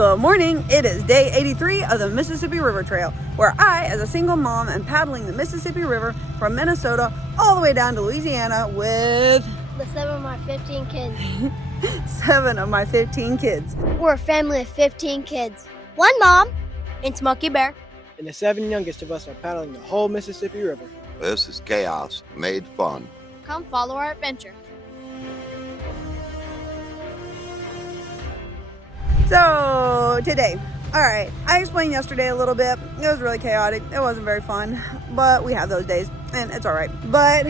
Good morning. It is day 83 of the Mississippi River Trail, where I, as a single mom, am paddling the Mississippi River from Minnesota all the way down to Louisiana with the 7 of my 15 kids. 7 of my 15 kids. We're a family of 15 kids. One mom and Smokey Bear. And the 7 youngest of us are paddling the whole Mississippi River. This is chaos made fun. Come follow our adventure. So today, all right, I explained yesterday a little bit. It was really chaotic. It wasn't very fun, but we have those days and it's all right. But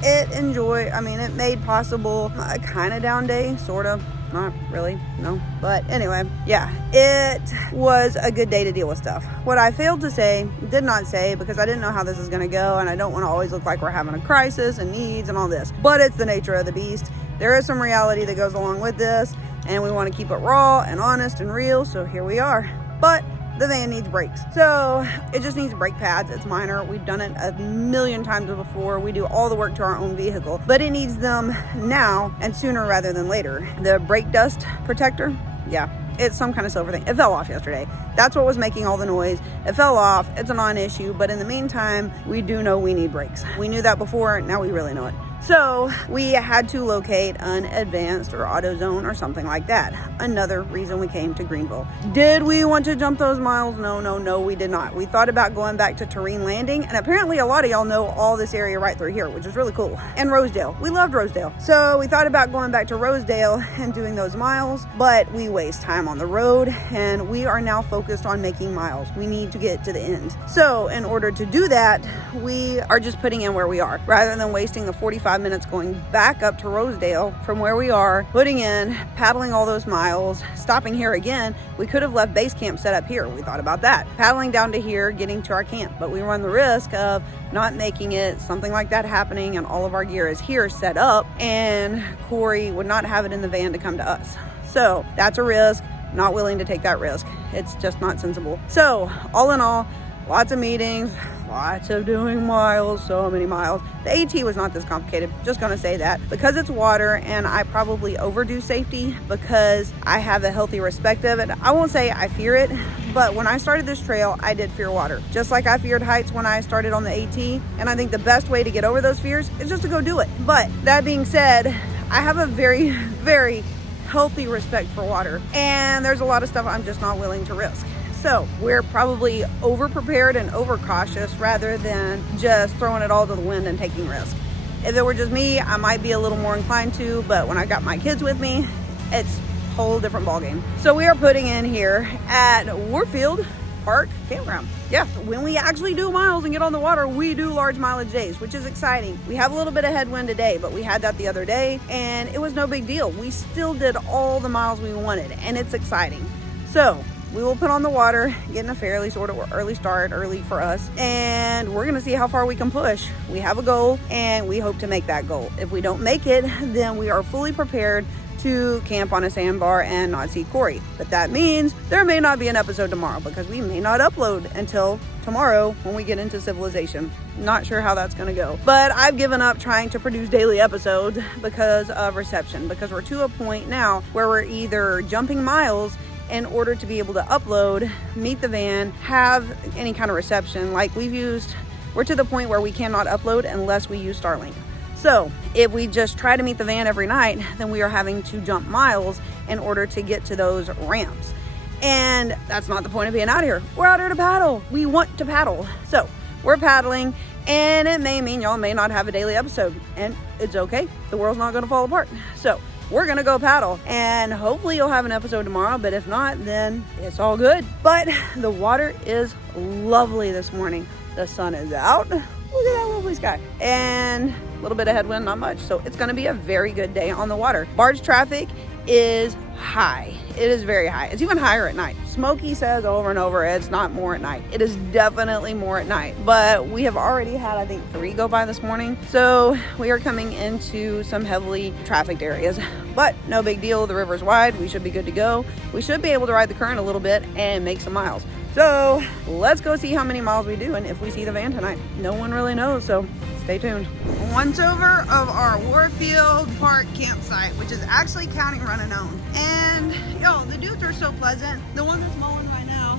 it made possible a kind of down day, sort of. Not really, no. But anyway, yeah, it was a good day to deal with stuff. What I failed to say, did not say, because I didn't know how this is going to go, and I don't want to always look like we're having a crisis and needs and all this. But it's the nature of the beast. There is some reality that goes along with this, and we want to keep it raw and honest and real, so here we are. But the van needs brakes. So it just needs brake pads. It's minor. We've done it a million times before. We do all the work to our own vehicle, but it needs them now and sooner rather than later. The brake dust protector, yeah, it's some kind of silver thing. It fell off yesterday. That's what was making all the noise. It fell off. It's a non-issue, but in the meantime, we do know we need brakes. We knew that before. Now we really know it. So we had to locate an advanced or AutoZone or something like that. Another reason we came to Greenville. Did we want to jump those miles? No, we did not. We thought about going back to Terrain Landing, and apparently a lot of y'all know all this area right through here, which is really cool. And Rosedale. We loved Rosedale. So we thought about going back to Rosedale and doing those miles, but we waste time on the road, and we are now focused on making miles. We need to get to the end. So in order to do that, we are just putting in where we are, rather than wasting the 45 minutes going back up to Rosedale from where we are, putting in, paddling all those miles, stopping here again. We could have left base camp set up here. We thought about that. Paddling down to here, getting to our camp, but we run the risk of not making it, something like that happening, and all of our gear is here set up, and Corey would not have it in the van to come to us. So that's a risk. Not willing to take that risk. It's just not sensible. So all in all, lots of meetings, lots of doing miles, so many miles. The AT was not this complicated, just gonna say that. Because it's water and I probably overdo safety because I have a healthy respect of it. I won't say I fear it, but when I started this trail, I did fear water. Just like I feared heights when I started on the AT. And I think the best way to get over those fears is just to go do it. But that being said, I have a very, very healthy respect for water. And there's a lot of stuff I'm just not willing to risk. So we're probably over-prepared and over-cautious rather than just throwing it all to the wind and taking risks. If it were just me, I might be a little more inclined to, but when I got my kids with me, it's a whole different ballgame. So we are putting in here at Warfield Park Campground. Yeah, when we actually do miles and get on the water, we do large mileage days, which is exciting. We have a little bit of headwind today, but we had that the other day, and it was no big deal. We still did all the miles we wanted, and it's exciting. So we will put on the water, getting a fairly sort of early start, early for us, and we're gonna see how far we can push. We have a goal, and we hope to make that goal. If we don't make it, then we are fully prepared to camp on a sandbar and not see Corey. But that means there may not be an episode tomorrow because we may not upload until tomorrow when we get into civilization. Not sure how that's gonna go. But I've given up trying to produce daily episodes because of reception, because we're to a point now where we're either jumping miles in order to be able to upload, meet the van, have any kind of reception. Like we're to the point where we cannot upload unless we use Starlink. So if we just try to meet the van every night, then we are having to jump miles in order to get to those ramps. And that's not the point of being out here. We're out here to paddle. We want to paddle. So we're paddling, and it may mean y'all may not have a daily episode, and it's okay. The world's not gonna fall apart. So we're gonna go paddle, and hopefully you'll have an episode tomorrow, but if not, then it's all good. But the water is lovely this morning. The sun is out. Look at that lovely sky. And a little bit of headwind, not much. So it's gonna be a very good day on the water. Barge traffic is high. It is very high. It's even higher at night. Smokey says over and over, it's not more at night. It is definitely more at night. But we have already had, I think, 3 go by this morning. So we are coming into some heavily trafficked areas. But no big deal. The river's wide. We should be good to go. We should be able to ride the current a little bit and make some miles. So let's go see how many miles we do and if we see the van tonight. No one really knows, so Stay tuned. Once over of our Warfield Park campsite, which is actually County run and owned. And yo, the dudes are so pleasant. The one that's mowing right now,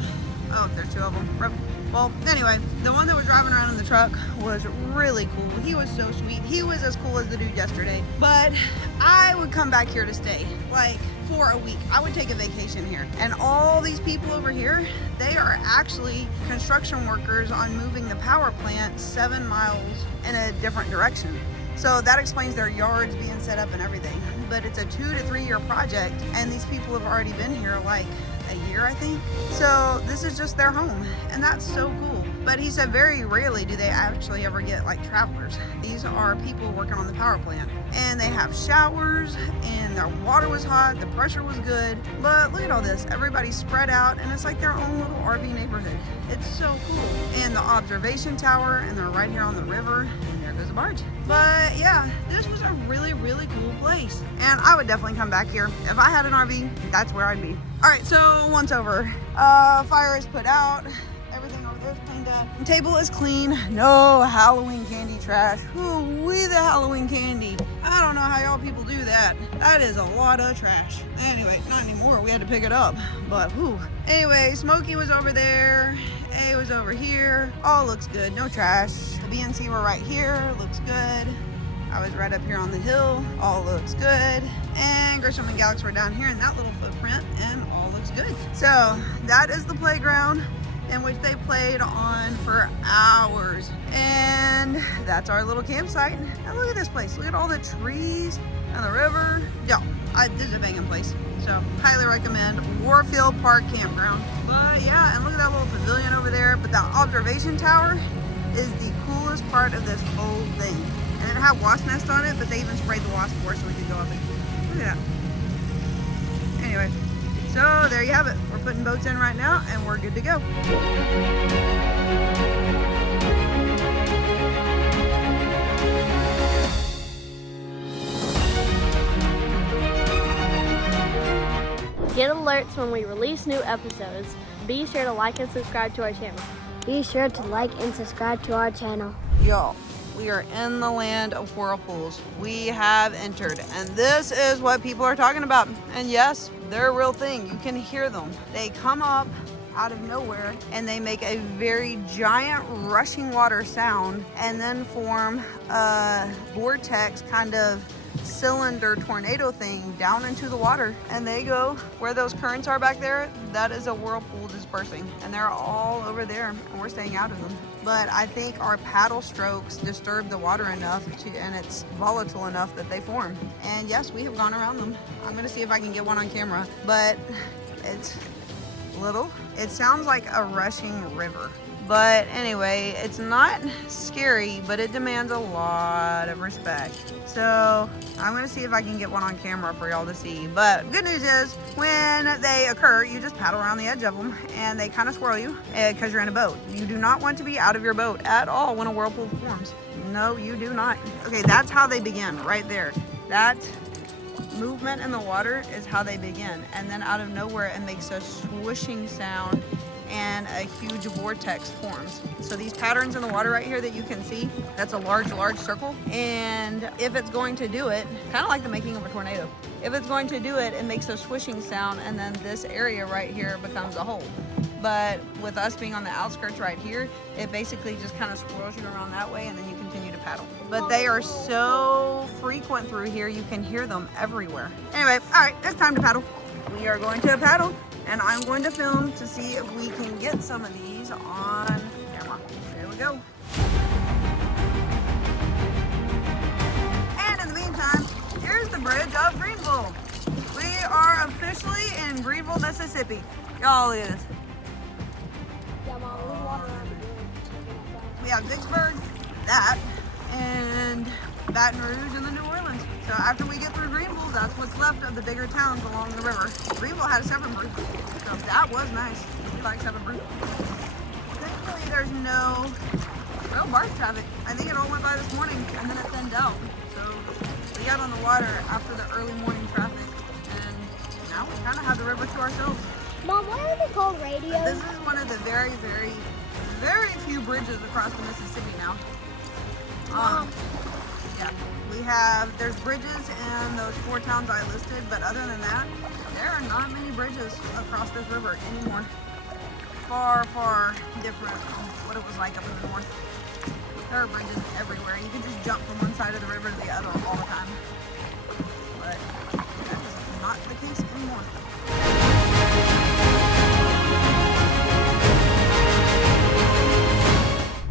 oh, there's two of them. Well, anyway, the one that was driving around in the truck was really cool. He was so sweet. He was as cool as the dude yesterday. But I would come back here to stay, like for a week. I would take a vacation here. And all these people over here, they are actually construction workers on moving the power plant 7 miles in a different direction. So that explains their yards being set up and everything. But it's a 2 to 3 year project, and these people have already been here like a year, I think. So this is just their home, and that's so cool. But he said very rarely do they actually ever get like travelers. These are people working on the power plant, and they have showers, and their water was hot, the pressure was good. But look at all this, everybody's spread out, and it's like their own little RV neighborhood. It's so cool. And the observation tower, and they're right here on the river, and there goes a barge. But yeah, this was a really, really cool place, and I would definitely come back here. If I had an RV, that's where I'd be. All right, so once over, fire is put out, everything over there is cleaned up. The table is clean, no Halloween candy trash. Ooh-wee, the Halloween candy. I don't know how y'all people do that. That is a lot of trash. Anyway, not anymore, we had to pick it up, but whew. Anyway, Smokey was over there, A was over here. All looks good, no trash. The BNC were right here, looks good. I was right up here on the hill, all looks good. And Grisham and Galax were down here in that little footprint, and all looks good. So that is the playground in which they played on for hours. And that's our little campsite. And look at this place, look at all the trees and the river. Yo, this is a banging place. So highly recommend Warfield Park Campground. But yeah, and look at that little pavilion over there. But the observation tower is the coolest part of this whole thing. And it had wasp nest on it, but they even sprayed the wasp for us so we could go up and look at that. Anyway, so there you have it. We're putting boats in right now, and we're good to go. Get alerts when we release new episodes. Be sure to like and subscribe to our channel. Be sure to like and subscribe to our channel. Y'all, we are in the land of whirlpools. We have entered, and this is what people are talking about. And yes, they're a real thing. You can hear them. They come up out of nowhere, and they make a very giant rushing water sound, and then form a vortex kind of cylinder tornado thing down into the water, and they go where those currents are back there. That is a whirlpool dispersing, and they're all over there, and we're staying out of them. But I think our paddle strokes disturb the water enough and it's volatile enough that they form. And yes, we have gone around them. I'm gonna see if I can get one on camera, but it's little. It sounds like a rushing river. But anyway, it's not scary, but it demands a lot of respect. So I'm gonna see if I can get one on camera for y'all to see. But good news is, when they occur, you just paddle around the edge of them, and they kind of swirl you because you're in a boat. You do not want to be out of your boat at all when a whirlpool forms. No, you do not. Okay, that's how they begin, right there. That movement in the water is how they begin. And then out of nowhere, it makes a swooshing sound, and a huge vortex forms. So these patterns in the water right here that you can see, that's a large circle. And if it's going to do it, kind of like the making of a tornado, if it's going to do it, it makes a swishing sound, and then this area right here becomes a hole. But with us being on the outskirts right here, it basically just kind of swirls you around that way, and then you continue to paddle. But they are so frequent through here, you can hear them everywhere. Anyway, all right, it's time to paddle. We are going to paddle, and I'm going to film to see if we can get some of these on camera. There we go. And in the meantime, here's the bridge of Greenville. We are officially in Greenville, Mississippi. Y'all, look at this. We have Vicksburg, that, and Baton Rouge, and the New Orleans. So after we get through Greenville, that's what's left of the bigger towns along the river. Greenville had a 7 brew, so that was nice. We like 7 brew. Thankfully, there's no barge traffic. I think it all went by this morning, and then it thinned out. So we got on the water after the early morning traffic, and now we kind of have the river to ourselves. Mom, what are they called, radios? This is one of the very, very, very few bridges across the Mississippi now. Yeah, we have, there's bridges in those 4 towns I listed, but other than that, there are not many bridges across this river anymore. Far, far different from what it was like up in the north. There are bridges everywhere. You can just jump from one side of the river to the other all the time. But that is not the case anymore.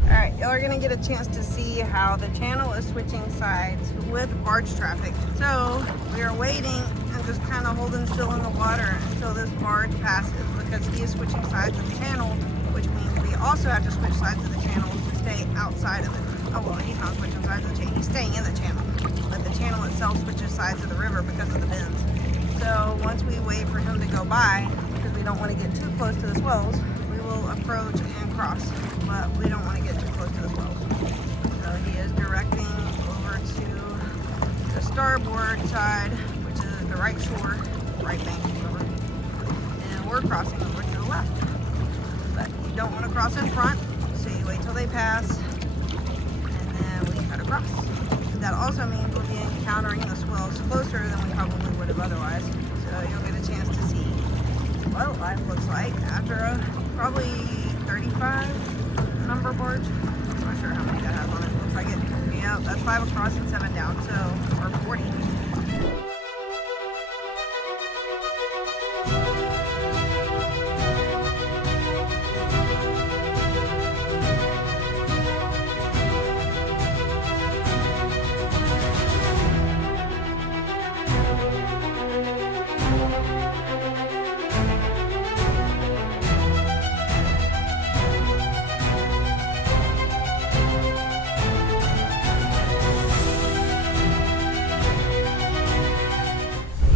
Alright, y'all are gonna get a chance to see how the channel is switching sides with barge traffic. So we are waiting and just kind of holding still in the water until this barge passes because he is switching sides of the channel, which means we also have to switch sides of the channel to stay outside of it. Oh well, he's not switching sides of the channel, he's staying in the channel. But the channel itself switches sides of the river because of the bends. So once we wait for him to go by, because we don't want to get too close to the swells, we will approach and cross. But we don't want to get too close to the swells. So he is directing over to the starboard side, which is the right shore, right bank, whatever. And we're crossing over to the left. But you don't want to cross in front, so you wait till they pass, and then we cut across. That also means we'll be encountering the swells closer than we probably would have otherwise. So you'll get a chance to see what life looks like after a probably 35 number barge. I'm not sure how many that has on it. Looks like it. Yeah, that's 5 across and 7 down, so, or 40.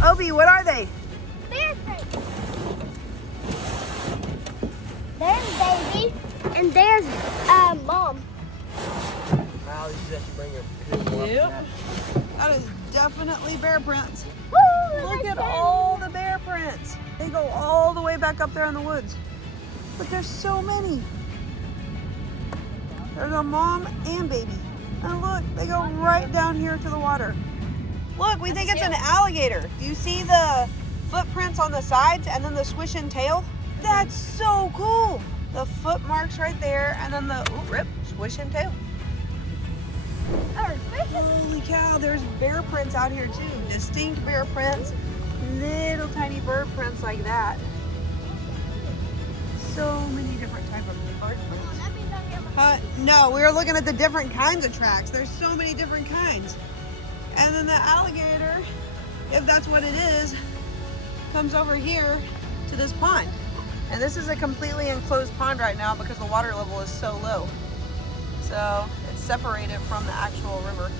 Obi, what are they? Bear prints. There's baby, and there's mom. Wow, this is actually bringing your Yep. That is definitely bear prints. Woo, Look at all the bear prints. They go all the way back up there in the woods. But there's so many. There's a mom and baby. And look, they go right down here to the water. Look, we think it's an alligator. Do you see the footprints on the sides and then the swishing tail? That's so cool. The foot marks right there and then the swishing tail. Holy cow, there's bear prints out here too. Distinct bear prints, little tiny bird prints like that. So many different types of bird prints. No, we were looking at the different kinds of tracks. There's so many different kinds. And then the alligator, if that's what it is, comes over here to this pond. And this is a completely enclosed pond right now because the water level is so low. So it's separated from the actual river.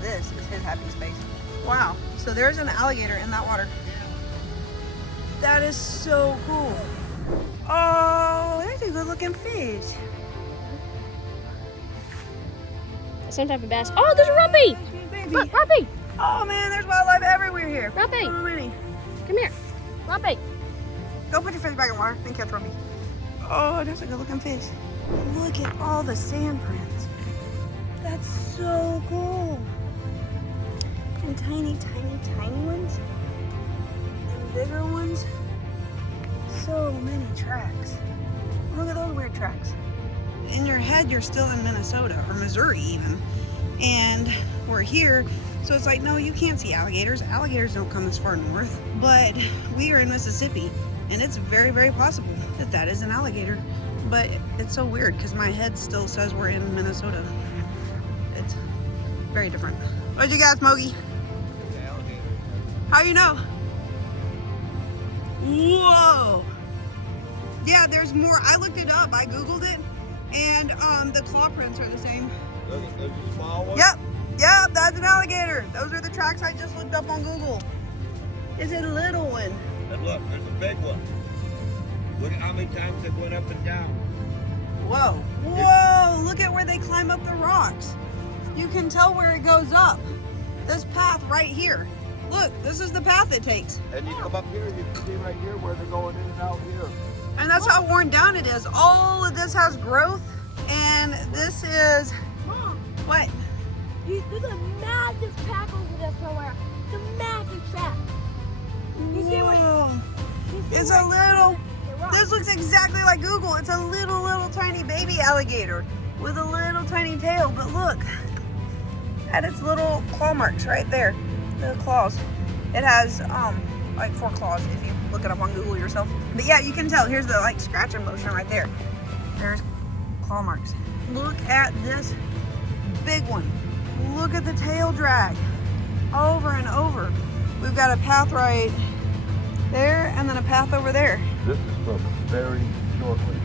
This is his happy space. Wow, so there's an alligator in that water. That is so cool. Oh, there's a good looking fish. Some type of bass. Oh, there's a ruppy! Baby. Look, ruppy! Oh man, there's wildlife everywhere here. Ruppy! So many. Come here. Ruppy! Go put your fish back in water and catch ruppy. Oh, that's a good looking fish. Look at all the sand prints. That's so cool. And tiny, tiny, tiny ones. And bigger ones. So many tracks. Look at those weird tracks. In your head, you're still in Minnesota or Missouri even. And we're here. So it's like, no, you can't see alligators. Alligators don't come as far north. But we are in Mississippi. And it's very, very possible that that is an alligator. But it's so weird because my head still says we're in Minnesota. It's very different. What you got, Smokey? How you know? Whoa! Yeah, there's more. I looked it up. I Googled it. And the claw prints are the same. Those are small ones? Yep, that's an alligator. Those are the tracks I just looked up on Google. It's a little one. And look, there's a big one. Look at how many times it went up and down. Whoa. Whoa, look at where they climb up the rocks. You can tell where it goes up. This path right here. Look, this is the path it takes. And you come up here, you can see right here where they're going in and out here. And that's how worn down it is. All of this has growth and And this is, Mom, what? there's a massive track over there somewhere. It's a massive track. You see what? Whoa. You see It's where a little, the rock? this looks exactly like Google. It's a little tiny baby alligator with a little tiny tail. But look at its little claw marks right there. The claws. It has like 4 claws if you look it up on Google yourself. But yeah, you can tell. Here's the like scratching motion right there. There's claw marks. Look at this big one. Look at the tail drag over and over. We've got a path right there and then a path over there. This is from very shortly.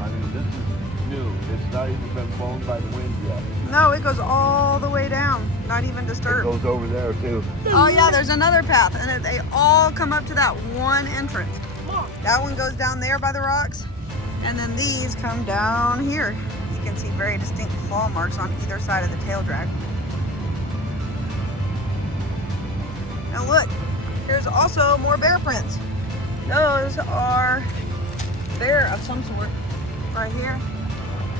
I mean, this is new. It's not even been blown by the wind yet. No, it goes all the way down, not even It disturbed. goes over there too. Oh yeah, there's another path and they all come up to that one entrance. That one goes down there by the rocks and then these come down here. You can see very distinct claw marks on either side of the tail drag. And look, here's also more bear prints. Those are bear of some sort right here.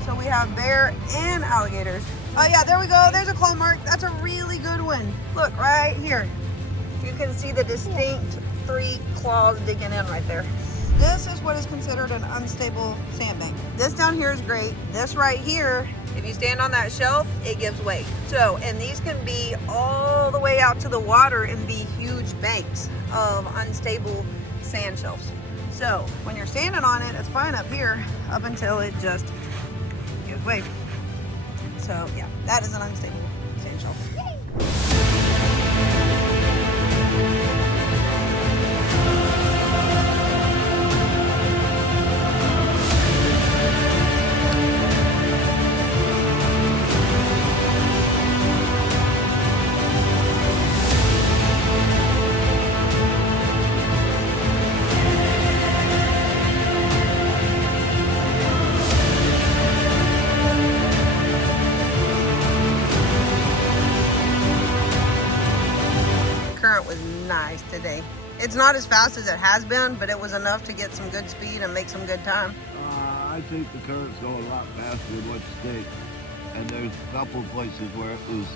So we have bear and alligators. Oh yeah, there we go. There's a claw mark. That's a really good one. Look right here. You can see the distinct 3 claws digging in right there. This is what is considered an unstable sandbank. This down here is great. This right here, if you stand on that shelf, it gives way. So, and these can be all the way out to the water and be huge banks of unstable sand shelves. So when you're standing on it, it's fine up here up until it just gives way. So yeah, that is an unstable sand shelf. Current was nice today. It's not as fast as it has been, but it was enough to get some good speed and make some good time. I think the current's going a lot faster than what you think. And there's a couple of places where it was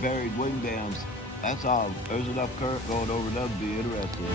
buried wing dams. That's all. There's enough current going over them to be interesting.